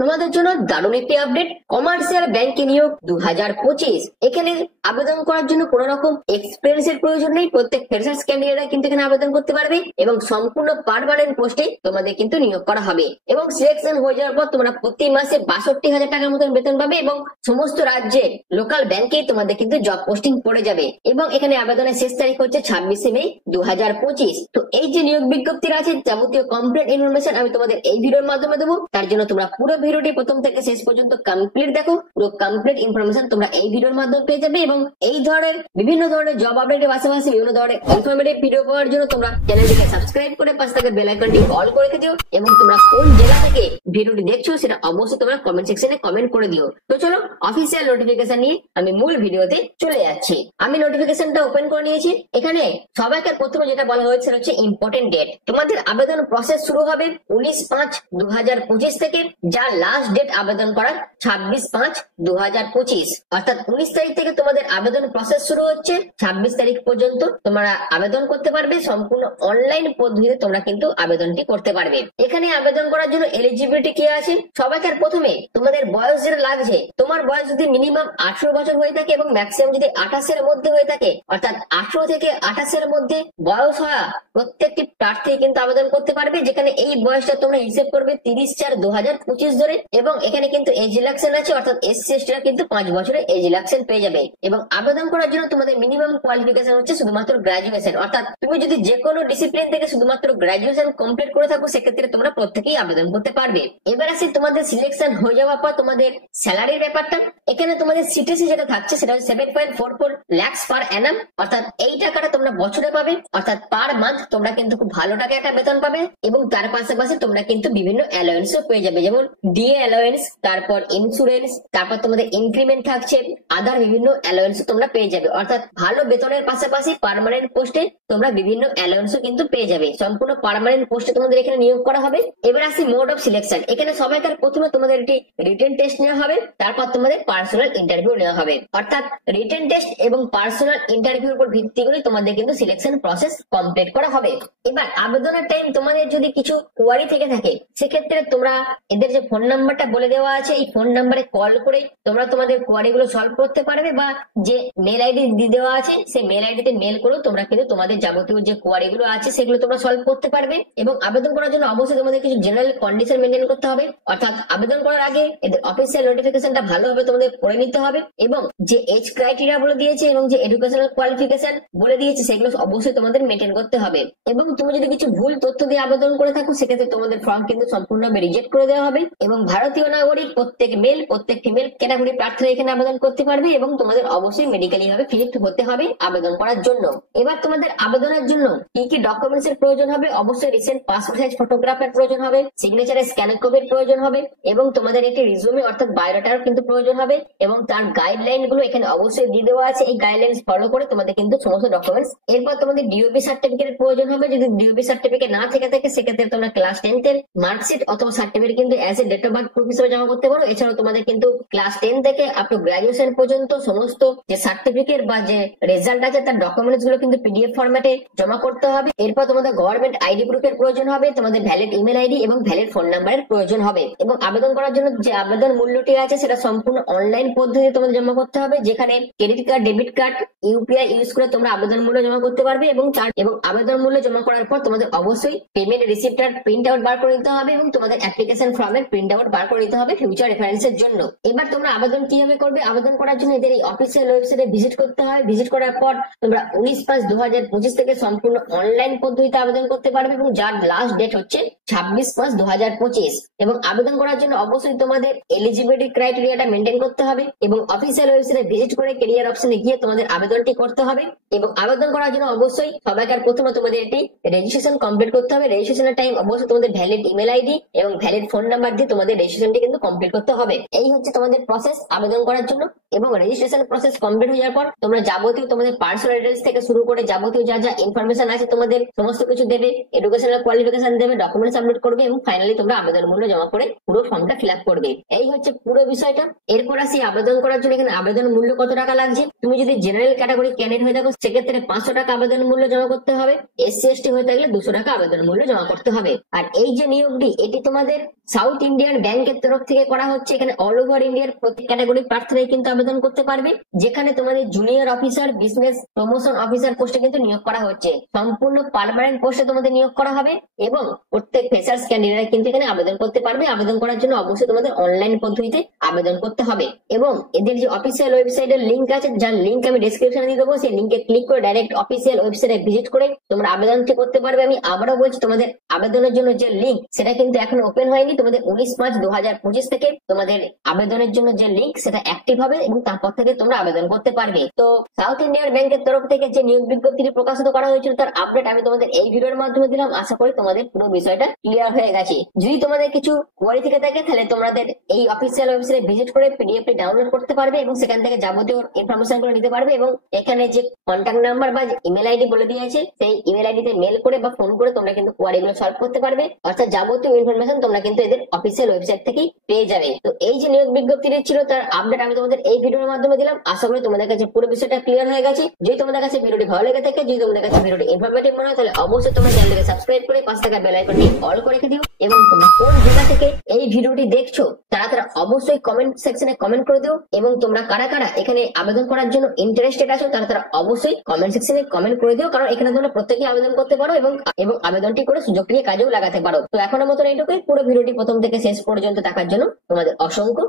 তোমাদের জন্য দারুণ একটি আপডেট, কমার্শিয়াল ব্যাংকে নিয়োগ 2025। এখানে আবেদন করার জন্য কোন রকম এক্সপিরিয়েন্স এর প্রয়োজন নেই। প্রত্যেক ফ্রেশার্স ক্যান্ডিডেটরা কিন্তু এখানে আবেদন করতে পারবে এবং সম্পূর্ণ পার্মানেন্ট পোস্টে তোমাদের কিন্তু নিয়োগ করা হবে এবং সিলেকশন হয়ে যাওয়ার পর তোমরা প্রতি মাসে 62,000 টাকার মতন বেতন পাবে এবং সমস্ত রাজ্যে লোকাল ব্যাংকে তোমাদের কিন্তু জব পোস্টিং পড়ে যাবে এবং এখানে আবেদনের শেষ তারিখ হচ্ছে 26শে মে 2025। তো এই যে নিয়োগ বিজ্ঞপ্তির আছে যাবতীয় কমপ্লিট ইনফরমেশন আমি তোমাদের এই ভিডিওর মাধ্যমে দেবো। তার জন্য তোমরা পুরো ভিডিওটি প্রথম থেকে শেষ পর্যন্ত কমপ্লিট দেখো। পুরো কমপ্লিট ইনফরমেশন তোমরা এই ভিডিওর মাধ্যমে পেয়ে যাবে এবং এই ধরনের বিভিন্ন ধরনের জব আপডেটের পাশাপাশি বিভিন্ন ধরনের ইনফরমেটিভ ভিডিও পাওয়ার জন্য তোমরা চ্যানেলটিকে সাবস্ক্রাইব করে পাশে থাকা বেল আইকনটি অল করে রেখে দিও এবং তোমরা কোন জেলা থেকে ভিডিওটি দেখছো সেটা অবশ্যই তোমরা কমেন্ট সেকশনে কমেন্ট করে দিও। তো চলো অফিসিয়াল নোটিফিকেশন নিয়ে আমি মূল ভিডিওতে চলে যাচ্ছি। আমি নোটিফিকেশনটা ওপেন করে নিয়েছি। এখানে সবাইকে প্রথমে যেটা বলা হয়েছে সেটা হচ্ছে ইম্পর্টেন্ট ডেট। তোমাদের আবেদন প্রসেস শুরু হবে 19/5/2025 থেকে, যার লাস্ট ডেট আবেদন করার 26/5/2025। অর্থাৎ 19 তারিখ থেকে তোমাদের আবেদন প্রসেস শুরু হচ্ছে, 26 তারিখ পর্যন্ত তোমরা আবেদন করতে পারবে। সম্পূর্ণ অনলাইন পদ্ধতিতে তোমরা কিন্তু আবেদনটি করতে পারবে। এখানে আবেদন করার জন্য এলিজিবিলিটি কি আছে, সবাইকার প্রথমে তোমাদের বয়স যেটা লাগছে, তোমার বয়স যদি মিনিমাম 18 বছর হয়ে থাকে এবং ম্যাক্সিমাম যদি 28 এর মধ্যে হয়ে থাকে, অর্থাৎ 18 থেকে 28 এর মধ্যে বয়স হওয়া প্রত্যেকটি প্রার্থী কিন্তু আবেদন করতে পারবে। যেখানে এই বয়সটা তোমরা হিসেব করবে 30/4/2025 ধরে এবং এখানে কিন্তু এজ রিল্যাক্সেশন আছে, অর্থাৎ এসসি এসটিরা কিন্তু 5 বছরের এজ রিল্যাক্সেশন পেয়ে যাবে এবং আবেদন করার জন্য তোমাদের মিনিমাম কোয়ালিফিকেশন হচ্ছে শুধুমাত্র গ্রাজুয়েশন। অর্থাৎ তুমি যদি যে কোনো ডিসিপ্লিন থেকে শুধুমাত্র গ্রাজুয়েশন কমপ্লিট করে থাকো সেক্ষেত্রে তোমরা প্রত্যেকেই আবেদন করতে পারবে। এবার আসি তোমাদের সিলেকশন হয়ে যাওয়ার পর তোমাদের স্যালারির ব্যাপারটা। এখানে তোমাদের সিটিসি যেটা থাকছে সেটা হচ্ছে 7.44 lakhs পার অ্যানাম, অর্থাৎ এই টাকাটা তোমরা বছরে পাবে, অর্থাৎ পার মান্থ তোমরা কিন্তু খুব ভালো টাকা একটা বেতন পাবে এবং তার পাশাপাশি তোমরা কিন্তু বিভিন্ন অ্যালাউয়েন্সও পেয়ে যাবে, যেমন ডিএ অ্যালাউয়েন্স, তারপর ইন্স্যুরেন্স, তারপর তোমাদের ইনক্রিমেন্ট থাকছে, আদার বিভিন্ন অ্যালাউয়েন্স তোমরা পেয়ে যাবে। অর্থাৎ ভালো বেতনের পাশাপাশি পার্মানেন্ট পোস্টে তোমরা বিভিন্ন অ্যালাউয়েন্সও কিন্তু পেয়ে যাবে। সম্পূর্ণ পার্মানেন্ট পোস্টে তোমাদের এখানে নিয়োগ করা হবে। এবার আসি মোড অফ সিলেকশন। এখানে সবাইকার প্রথমে তোমাদের একটি রিটেন টেস্ট নেওয়া হবে, তারপর তোমাদের পার্সোনাল ইন্টারভিউ নেওয়া হবে। অর্থাৎ রিটেন টেস্ট এবং পার্সোনাল ইন্টারভিউর উপর ভিত্তি করে তোমাদের কিন্তু সিলেকশন প্রসেস কমপ্লিট করা হবে। এবার আবেদনের টাইম তোমাদের যদি কিছু কোয়ারি থেকে থাকে সেক্ষেত্রে তোমরা এদের যে ফোন নাম্বারটা বলে দেওয়া আছে এই ফোন নাম্বারে কল করে তোমরা তোমাদের কোয়ারি গুলো সলভ করতে পারবে বা যে মেল আইডি দিয়ে দেওয়া আছে সেই মেল আইডিতে মেল করেও তোমরা কিন্তু তোমাদের যাবতীয় যে কোয়ারি গুলো আছে সেগুলো তোমরা সলভ করতে পারবে। এবং আবেদন করার জন্য অবশ্যই তোমাদের কিছু জেনারেল কন্ডিশন মেনটেন করতে হবে, অর্থাৎ আবেদন করার আগে এদের অফিসিয়াল নোটিফিকেশনটা ভালোভাবে তোমাদের পড়ে নিতে হবে এবং যে এজ ক্রাইটেরিয়া বলে দিয়েছে এবং যে এডুকেশনাল কোয়ালিফিকেশন বলে দিয়েছে সেগুলো অবশ্যই তোমাদের মেনটেন করতে হবে। এবং তুমি যদি কিছু ভুল তথ্য দিয়ে আবেদন করে থাকো সেক্ষেত্রে তোমাদের ফর্ম কিন্তু সম্পূর্ণভাবে রিজেক্ট করে দেওয়া হবে। এবং ভারতীয় নাগরিক প্রত্যেক মেল প্রত্যেক ফিমেল ক্যাটাগরি প্রার্থীরা এখানে আবেদন করতে পারবে এবং তোমাদের অবশ্যই মেডিকেলি ভাবে ফিট হতে হবে আবেদন করার জন্য। এবার তোমাদের আবেদনের জন্য কি কি ডকুমেন্টস এর প্রয়োজন হবে, অবশ্যই রিসেন্ট পাসপোর্ট সাইজ ফটোগ্রাফের প্রয়োজন হবে, সিগনেচারের স্ক্যান কপির প্রয়োজন হবে এবং তোমাদের একটি রিজুমে অর্থাৎ বায়োডাটার কিন্তু প্রয়োজন হবে এবং তার গাইডলাইন গুলো এখানে অবশ্যই দিয়ে দেওয়া আছে। এই গাইডলাইন ফলো করে তোমাদের কিন্তু সমস্ত ডকুমেন্টস। এরপর তোমাদের ডিওবি সার্টিফিকেটের প্রয়োজন হবে। যদি ডিওবি সার্টিফিকেট না থেকে থাকে সেক্ষেত্রে তোমরা ক্লাস 10 এর মার্কশিট অথবা সার্টিফিকেট কিন্তু as a date of birth proof হিসেবে জমা করতে পারো। এছাড়াও তোমাদের কিন্তু ক্লাস 10 থেকে আপ টু গ্রাজুয়েশন পর্যন্ত সমস্ত যে সার্টিফিকেট বা যে রেজাল্ট আছে তার ডকুমেন্টস গুলো কিন্তু পিডিএফ ফরম্যাটে জমা করতে হবে। এরপর তোমাদের গভর্নমেন্ট আইডি প্রুফের প্রয়োজন হবে, তোমাদের ভ্যালিড ইমেল আইডি এবং ভ্যালিড ফোন নাম্বারের প্রয়োজন হবে। এবং আবেদন করার জন্য যে আবেদন মূল্যটি আছে সেটা সম্পূর্ণ অনলাইন পদ্ধতিতে তোমাদের জমা করতে হবে, যেখানে credit card debit card UPI use করে তোমরা আবেদন মূল্য জমা করতে পারবে এবং আবেদন মূল্য জমা করার পর তোমাদের অবশ্যই পেমেন্ট রিসিপ্টটার প্রিন্ট আউট বার করে নিতে হবে এবং তোমাদের অ্যাপ্লিকেশন ফর্মের প্রিন্ট আউট বার করে নিতে হবে ফিউচার রেফারেন্সের জন্য। এবার তোমরা আবেদন কিভাবে করবে, আবেদন করার জন্য এদের এই অফিসিয়াল ওয়েবসাইটে ভিজিট করতে হয়। ভিজিট করার পর তোমরা 19/5/2025 থেকে সম্পূর্ণ অনলাইন পদ্ধতিতে আবেদন করতে পারবে এবং যার লাস্ট ডেট হচ্ছে 26/5/2025। এবং আবেদন করার জন্য অবশ্যই তোমাদের এলিজিবিলিটি ক্রাইটেরিয়াটা মেনটেন করতে হবে এবং অফিসিয়াল ওয়েবসাইটে ভিজিট করে ক্যারিয়ার অপশনে গিয়ে তোমাদের আবেদনটি করতে হবে। এবং আবেদন করার জন্য অবশ্যই সবাইকার প্রথমে তোমাদের এটি রেজিস্ট্রেশন কমপ্লিট করতে হবে। রেজিস্ট্রেশনের টাইম অবশ্যই তোমাদের ভ্যালিড ইমেল আইডি এবং ভ্যালিড ফোন নাম্বার দিয়ে তোমাদের রেজিস্ট্রেশনটি কিন্তু কমপ্লিট করতে হবে। এই হচ্ছে তোমাদের প্রসেস আবেদন করার জন্য। এবং রেজিস্ট্রেশন প্রসেস কমপ্লিট হয়ে যাওয়ার পর তোমরা যাবতীয় তোমাদের পার্সোনাল ডিটেইলস থেকে শুরু করে যাবতীয় যা যা ইনফরমেশন আছে তোমাদের সমস্ত কিছু দেবে, এডুকেশনাল কোয়ালিফিকেশন দেবে, ডকুমেন্টস আপলোড করবে এবং ফাইনালি তোমরা আবেদন মূল্য জমা করে পুরো ফর্মটা ফিল আপ করবে। এই হচ্ছে পুরো বিষয়টা। এরপর আসি আবেদন করার জন্য এখানে আবেদন মূল্য কত টাকা লাগছে। তুমি যদি জেনারেল ক্যাটাগরি ক্যান্ডিডেট হয়ে থাকো সেক্ষেত্রে 500 টাকা আবেদন মূল্য জমা করতে হবে। এসসি এসটি হয়ে থাকলে 200 টাকা আবেদন মূল্য জমা করতে হবে। আর এই যে নিয়োগটি এটি তোমাদের সাউথ ইন্ডিয়ান ব্যাংকের তরফ থেকে করা হচ্ছে। এখানে অল ওভার ইন্ডিয়ার প্রতি ক্যাটাগরি প্রার্থীরাই কিন্তু আবেদন করতে পারবে, যেখানে তোমাদের junior officer, business promotion officer পোস্টে কিন্তু নিয়োগ করা হচ্ছে। সম্পূর্ণ পার্মানেন্ট পোস্টে তোমাদের নিয়োগ করা হবে এবং প্রত্যেক ফ্রেশার্স ক্যান্ডিডেট কিন্তু এখানে আবেদন করতে পারবে। আবেদন করার জন্য অবশ্যই তোমাদের অনলাইন পদ্ধতিতে আবেদন করতে হবে এবং এদের যে অফিসিয়াল ওয়েবসাইটের লিঙ্ক আছে, যার লিঙ্ক আমি ডেসক্রিপশনে দিয়ে দেবো, সেই লিঙ্কে ক্লিক করে ডাইরেক্ট অফিসিয়াল ওয়েবসাইটে ভিজিট করে তোমরা আবেদনটি করতে পারবে। আমি আবারও বলছি, তোমাদের আবেদনের জন্য যে লিঙ্ক সেটা কিন্তু এখন ওপেন হয়নি। তোমাদের 19 মার্চ 2025 থেকে তোমাদের আবেদনের জন্য যে লিঙ্ক সেটা অ্যাক্টিভ হবে এবং তারপর থেকে তোমরা আবেদন করতে পারবে। তো সাউথ ইন্ডিয়ান ব্যাংকের তরফ থেকে যে নিয়োগ বিজ্ঞপ্তিটি প্রকাশিত করা হয়েছিল তার আপডেট আমি তোমাদের এই ভিডিওর মাধ্যমে দিলাম। আশা করি তোমাদের পুরো বিষয়টা ক্লিয়ার হয়ে গেছে। যদি তোমাদের কিছু কোয়ারি থেকে থাকে তাহলে তোমাদের এই অফিসিয়াল ওয়েবসাইটে ভিজিট করে পিডিএফটি ডাউনলোড করতে পারবে এবং সেখান থেকে যাবতীয় ইনফরমেশন গুলো নিতে পারবে এবং এখানে যে কন্ট্যাক্ট নাম্বার বা ইমেল আইডি বলে দিয়েছে সেই ইমেল আইডিতে মেল করে বা ফোন করে তোমরা কিন্তু কোয়ারি গুলো সলভ করতে পারবে। অর্থাৎ যাবতীয় ইনফরমেশন তোমরা কিন্তু এদের অফিসিয়াল ওয়েবসাইট থেকেই পেয়ে যাবে। তো এই যে নিয়োগ বিজ্ঞপ্তিটি ছিল তার আপডেট আমি তোমাদের এই ভিডিওর মাধ্যমে দিলাম। আশা করি তোমাদের কাছে পুরো বিষয়টা ক্লিয়ার হয়ে গেছে। যদি তোমাদের কাছে ভিডিওটি ভালো লেগে থাকে, যদি তোমাদের কাছে ভিডিওটি ইনফরমেটিভ মনে হয়, তাহলে অবশ্যই তোমরা চ্যানেলটাকে সাবস্ক্রাইব করে পাশে থাকা বেল আইকনটি অল করে রেখে দিও এবং তোমরা কোন জায়গা থেকে এই ভিডিওটি দেখছো তারা অবশ্যই কমেন্ট সেকশনে কমেন্ট করে দিও এবং তোমরা কারা কারা এখানে আবেদন করার জন্য ইন্টারেস্টেড আছো তারা অবশ্যই কমেন্ট সেকশনে কমেন্ট করে দিও, কারণ এখানে তোমরা প্রত্যেকেই আবেদন করতে পারো এবং আবেদনটি করে সুযোগ নিয়ে কাজেও লাগাতে পারো। তো এখনো মতন এইটুকুই। পুরো ভিডিওটি প্রথম থেকে শেষ পর্যন্ত দেখার জন্য তোমাদের অসংখ্য